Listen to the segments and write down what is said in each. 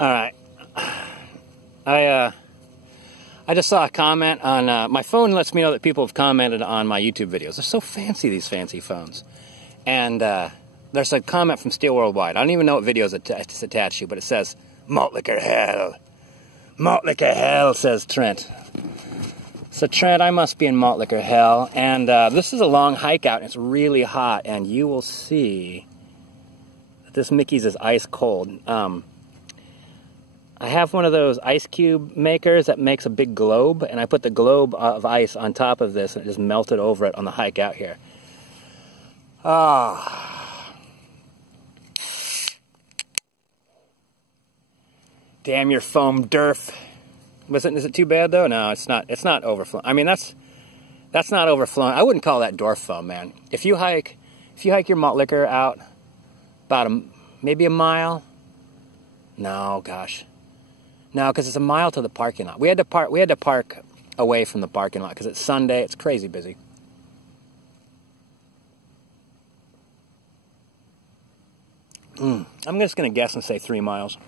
All right. I just saw a comment on my phone. Lets me know that people have commented on my YouTube videos. They're so fancy, these fancy phones. And there's a comment from Steel Worldwide. I don't even know what video it's attached to, but it says, "Malt liquor hell. Malt liquor hell," says Trent. So Trent, I must be in malt liquor hell. And this is a long hike out, and it's really hot. And you will see that this Mickey's is ice cold. I have one of those ice cube makers that makes a big globe, and I put the globe of ice on top of this and it just melted over it on the hike out here. Ah. Damn your foam derf. Is it too bad though? No, it's not. It's not overflowing. I mean, that's not overflowing. I wouldn't call that dwarf foam, man. If you hike your malt liquor out about maybe a mile. No, gosh. No, because it's a mile to the parking lot. We had to park away from the parking lot because it's Sunday. It's crazy busy. I'm just going to guess and say 3 miles.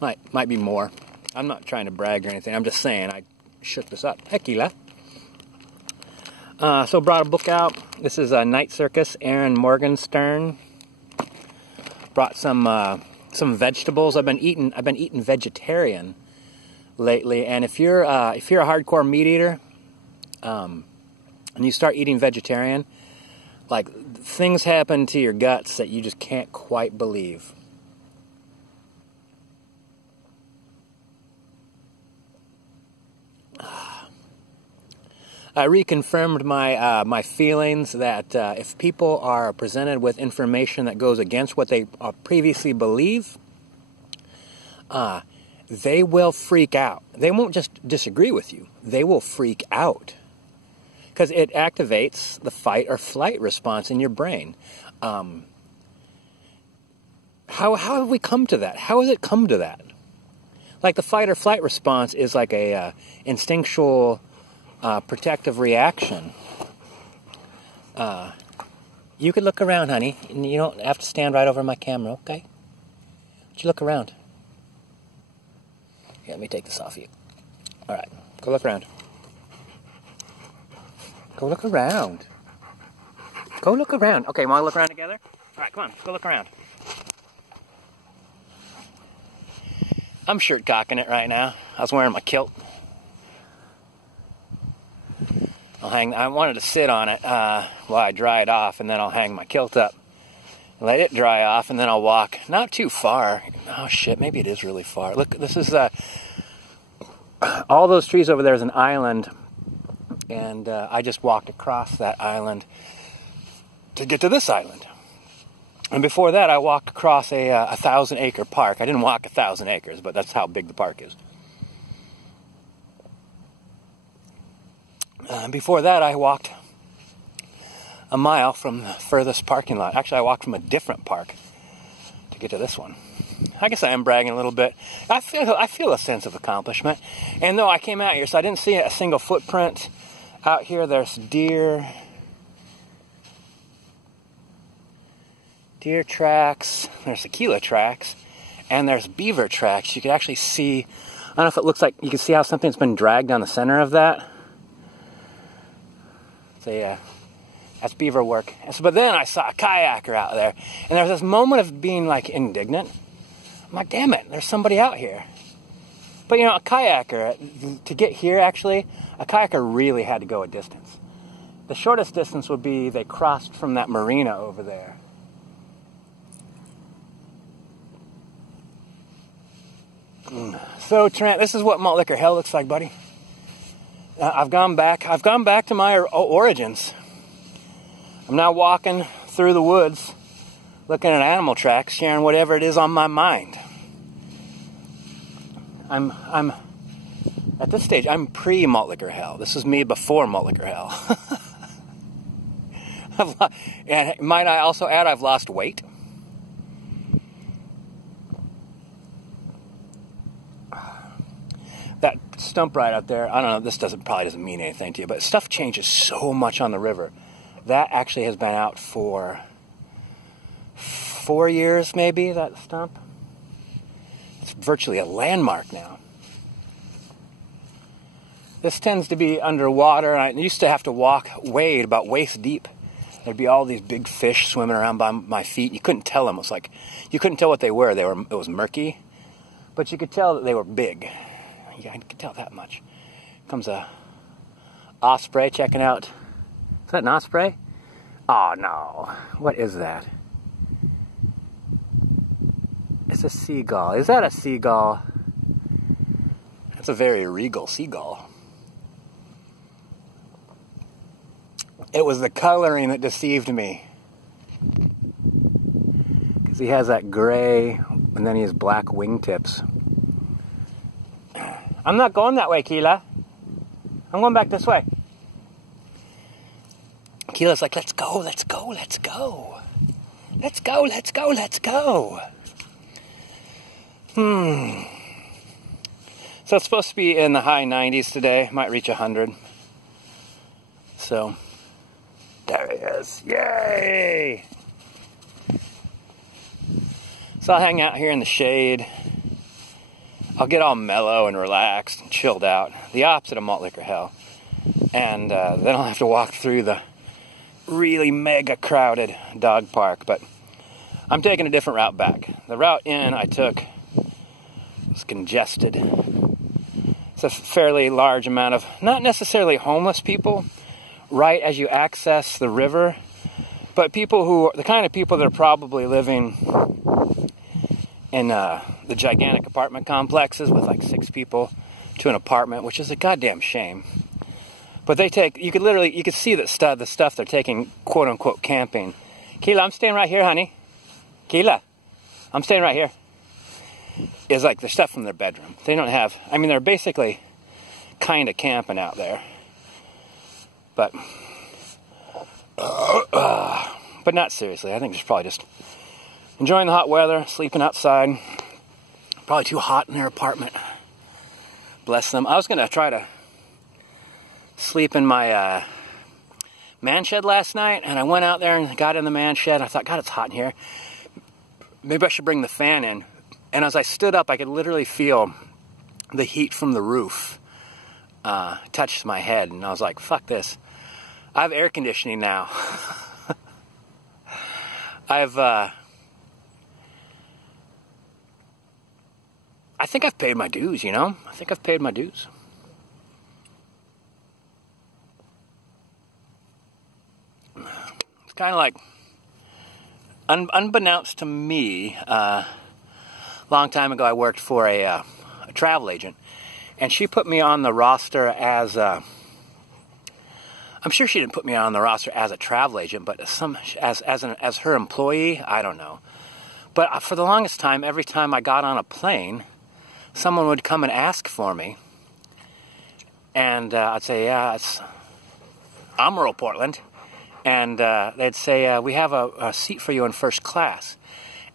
Might be more. I'm not trying to brag or anything. I'm just saying I shook this up. Tequila. So brought a book out. This is Night Circus, Aaron Morgenstern. Brought some vegetables. I've been eating vegetarian lately, and if you're a hardcore meat eater, and you start eating vegetarian, like things happen to your guts that you just can't quite believe. I reconfirmed my feelings that if people are presented with information that goes against what they previously believe, they will freak out. They won't just disagree with you. They will freak out. Because it activates the fight or flight response in your brain. How have we come to that? How has it come to that? Like the fight or flight response is like a instinctual protective reaction. You could look around, honey. You don't have to stand right over my camera, okay? Would you look around? Here, let me take this off you. All right, go look around. Go look around. Go look around. Okay, want to look around together? All right, come on, let's go look around. I'm shirt cocking it right now. I was wearing my kilt. I wanted to sit on it while I dry it off, and then I'll hang my kilt up. Let it dry off, and then I'll walk. Not too far. Oh, shit, maybe it is really far. Look, this is... all those trees over there is an island, and I just walked across that island to get to this island. And before that, I walked across a 1,000-acre park. I didn't walk 1,000 acres, but that's how big the park is. Before that, I walked a mile from the furthest parking lot. Actually, I walked from a different park to get to this one. I guess I am bragging a little bit. I feel a sense of accomplishment. And though I came out here, so I didn't see a single footprint out here. There's deer tracks. There's tequila tracks. And there's beaver tracks. You can actually see, I don't know if it looks like, you can see how something's been dragged down the center of that. So yeah, that's beaver work. But then I saw a kayaker out there, and there was this moment of being like indignant. I'm like, damn it, there's somebody out here. But you know, a kayaker, to get here actually, a kayaker really had to go a distance. The shortest distance would be they crossed from that marina over there. So Trent, this is what malt liquor hell looks like, buddy. I've gone back to my origins. I'm now walking through the woods, looking at animal tracks, sharing whatever it is on my mind. I'm at this stage, I'm pre-malt liquor hell. This is me before malt liquor hell. And might I also add, I've lost weight. That stump right out there, I don't know, this probably doesn't mean anything to you, but stuff changes so much on the river. That actually has been out for 4 years, maybe, that stump. It's virtually a landmark now. This tends to be underwater, and I used to have to wade about waist deep. There'd be all these big fish swimming around by my feet. You couldn't tell them. It was like, you couldn't tell what they were. It was murky, but you could tell that they were big. Yeah, I could tell that much. Comes a osprey checking out. Is that an osprey? Oh no, what is that? It's a seagull. Is that a seagull? That's a very regal seagull. It was the coloring that deceived me. Because he has that gray, and then he has black wingtips. I'm not going that way, Keela. I'm going back this way. Keela's like, let's go, let's go, let's go. Let's go, let's go, let's go. So it's supposed to be in the high 90s today. Might reach 100. So, there he is. Yay! So I'll hang out here in the shade. I'll get all mellow and relaxed and chilled out. The opposite of Malt Liquor Hell. And then I'll have to walk through the really mega crowded dog park. But I'm taking a different route back. The route in I took was congested. It's a fairly large amount of, not necessarily homeless people, right as you access the river, but people who, the kind of people that are probably living in the gigantic apartment complexes with like 6 people to an apartment, which is a goddamn shame. But they take, you could see that the stuff they're taking, quote unquote, camping. Keela, I'm staying right here, honey. Keela, I'm staying right here. Is like the stuff from their bedroom. They don't have, I mean, they're basically kind of camping out there. But not seriously. I think it's probably just enjoying the hot weather, sleeping outside. Probably too hot in their apartment. Bless them. I was going to try to sleep in my man shed last night, and I went out there and got in the man shed. I thought, God, it's hot in here. Maybe I should bring the fan in. And as I stood up, I could literally feel the heat from the roof touched my head. And I was like, fuck this. I have air conditioning now. I think I've paid my dues, you know? I think I've paid my dues. It's kind of like, unbeknownst to me, long time ago I worked for a travel agent, and she put me on the roster as I'm sure she didn't put me on the roster as a travel agent, but as her employee, I don't know. But for the longest time, every time I got on a plane, someone would come and ask for me, and I'd say, yeah, I'm Earl Portland, and they'd say, we have a seat for you in first class.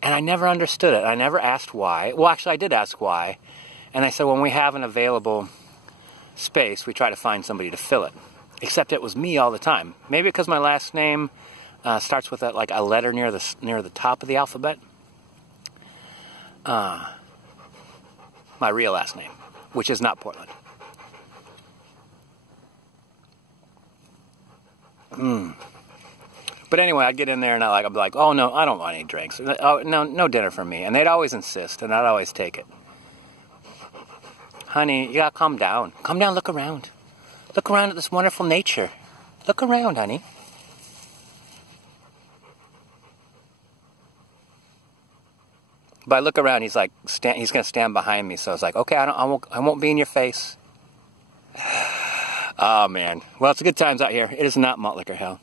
And I never understood it. I never asked why. Well, actually, I did ask why. And I said, when we have an available space, we try to find somebody to fill it. Except it was me all the time. Maybe because my last name starts with like a letter near the top of the alphabet. My real last name, which is not Portland. But anyway, I'd get in there and I'd be like, oh no, I don't want any drinks. Oh, no dinner for me. And they'd always insist, and I'd always take it. Honey, you gotta calm down. Calm down, look around. Look around at this wonderful nature. Look around, honey. But I look around, he's like, he's gonna stand behind me. So I was like, okay, I won't be in your face. Oh man, well, it's good times out here. It is not Malt Liquor Hell.